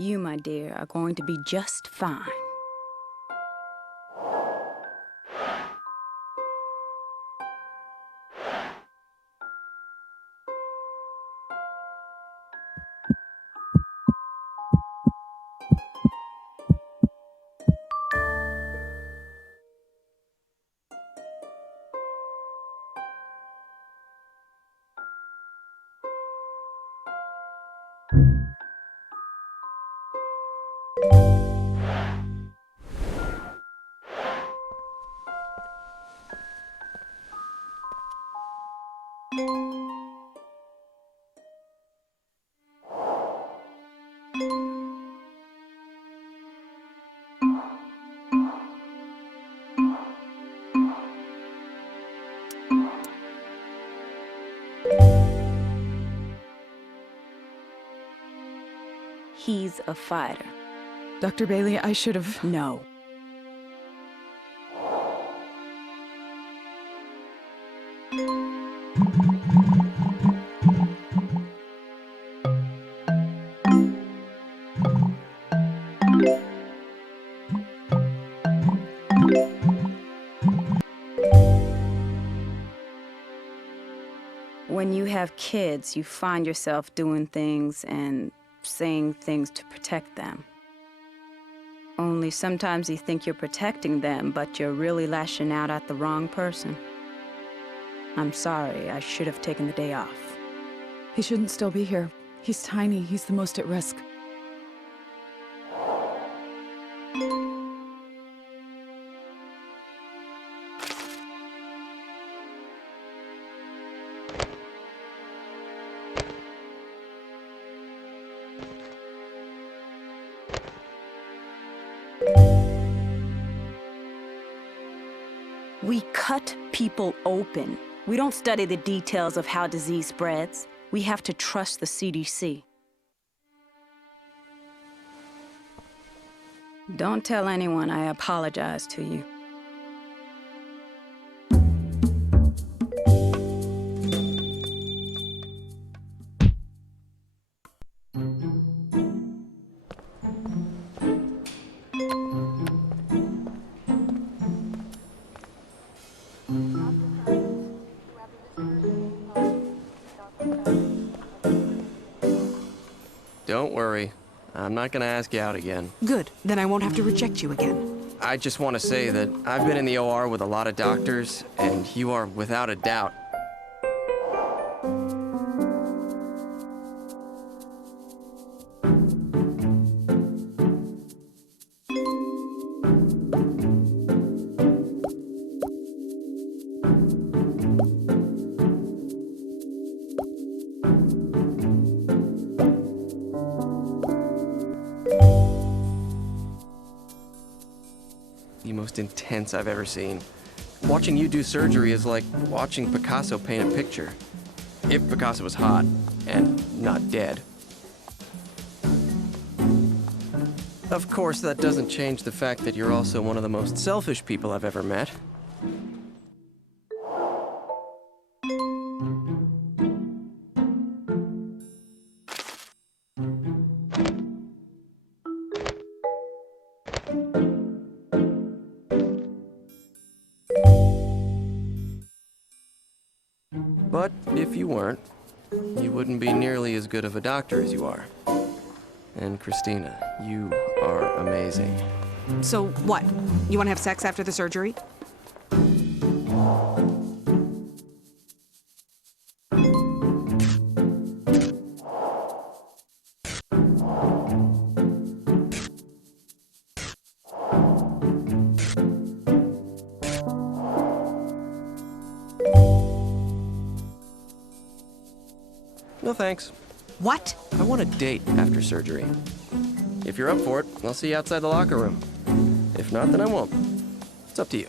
You, my dear, are going to be just fine. He's a fighter. Dr. Bailey, I should have... No. When you have kids, you find yourself doing things and saying things to protect them. Only sometimes you think you're protecting them, but you're really lashing out at the wrong person. I'm sorry, I should have taken the day off. He shouldn't still be here. He's tiny. He's the most at risk. We cut people open. We don't study the details of how disease spreads. We have to trust the CDC. Don't tell anyone I apologize to you. Don't worry. I'm not gonna ask you out again. Good. Then I won't have to reject you again. I just want to say that I've been in the OR with a lot of doctors, and you are without a doubt. The most intense I've ever seen. Watching you do surgery is like watching Picasso paint a picture. If Picasso was hot and not dead. Of course, that doesn't change the fact that you're also one of the most selfish people I've ever met. But if you weren't, you wouldn't be nearly as good of a doctor as you are. And Christina, you are amazing. So what? You want to have sex after the surgery? No thanks. What? I want a date after surgery. If you're up for it, I'll see you outside the locker room. If not, then I won't. It's up to you.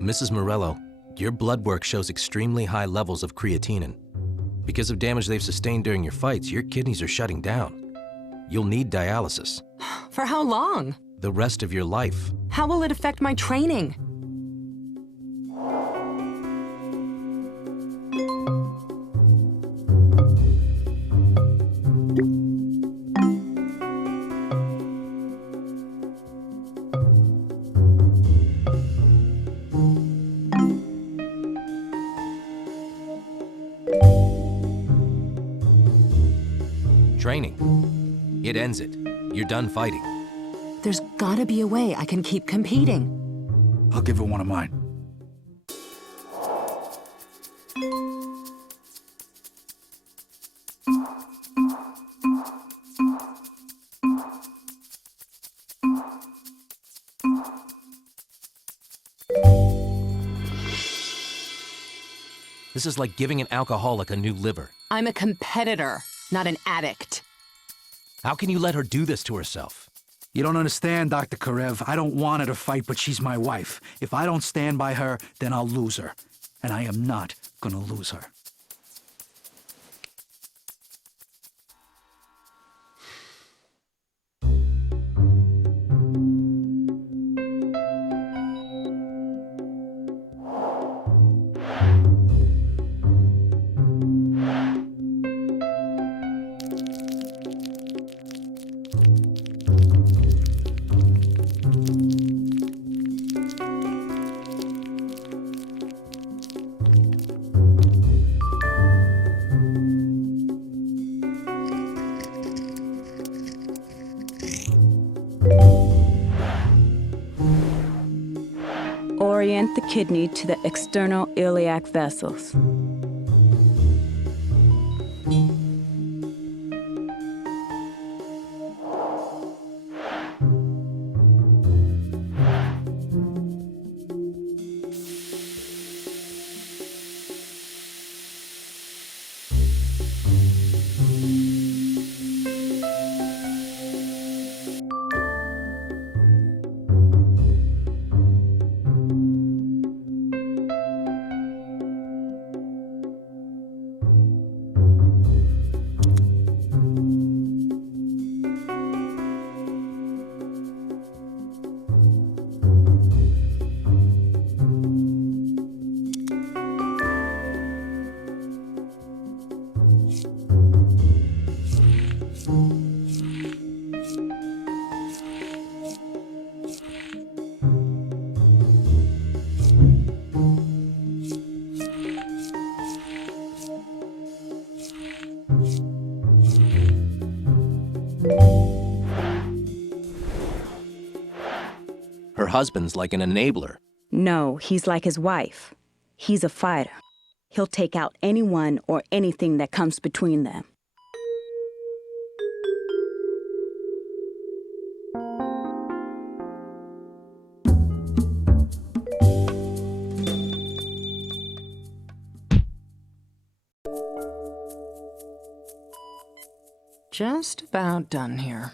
Mrs. Morello, your blood work shows extremely high levels of creatinine. Because of damage they've sustained during your fights, your kidneys are shutting down. You'll need dialysis. For how long? The rest of your life. How will it affect my training? Training. It ends it. You're done fighting. There's gotta be a way I can keep competing. I'll give her one of mine. This is like giving an alcoholic a new liver. I'm a competitor, not an addict. How can you let her do this to herself? You don't understand, Dr. Karev. I don't want her to fight, but she's my wife. If I don't stand by her, then I'll lose her. And I am not gonna lose her. Orient the kidney to the external iliac vessels. Her husband's like an enabler. No, he's like his wife. He's a fighter. He'll take out anyone or anything that comes between them. Just about done here.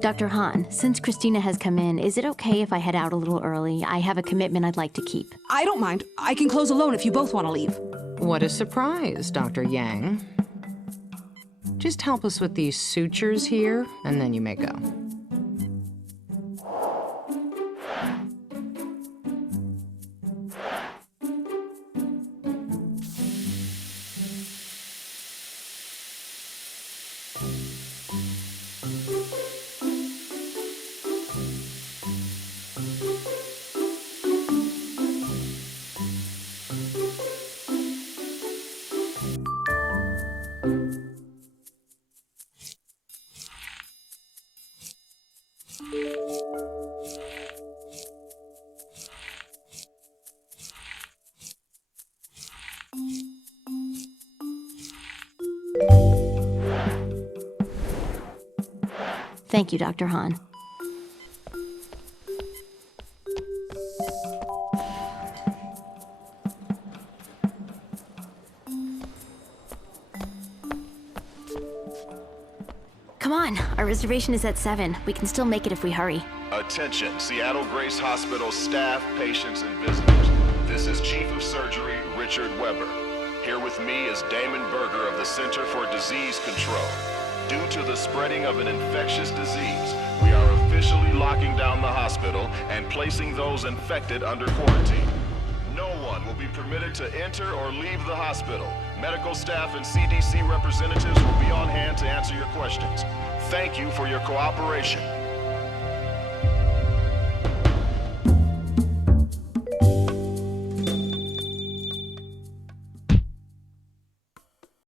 Dr. Hahn, since Christina has come in, is it okay if I head out a little early? I have a commitment I'd like to keep. I don't mind. I can close alone if you both want to leave. What a surprise, Dr. Yang. Just help us with these sutures here, and then you may go. Thank you, Dr. Hahn. Come on, our reservation is at 7. We can still make it if we hurry. Attention, Seattle Grace Hospital staff, patients, and visitors. This is Chief of Surgery, Richard Weber. Here with me is Damon Berger of the Center for Disease Control. Due to the spreading of an infectious disease, we are officially locking down the hospital and placing those infected under quarantine. No one will be permitted to enter or leave the hospital. Medical staff and CDC representatives will be on hand to answer your questions. Thank you for your cooperation.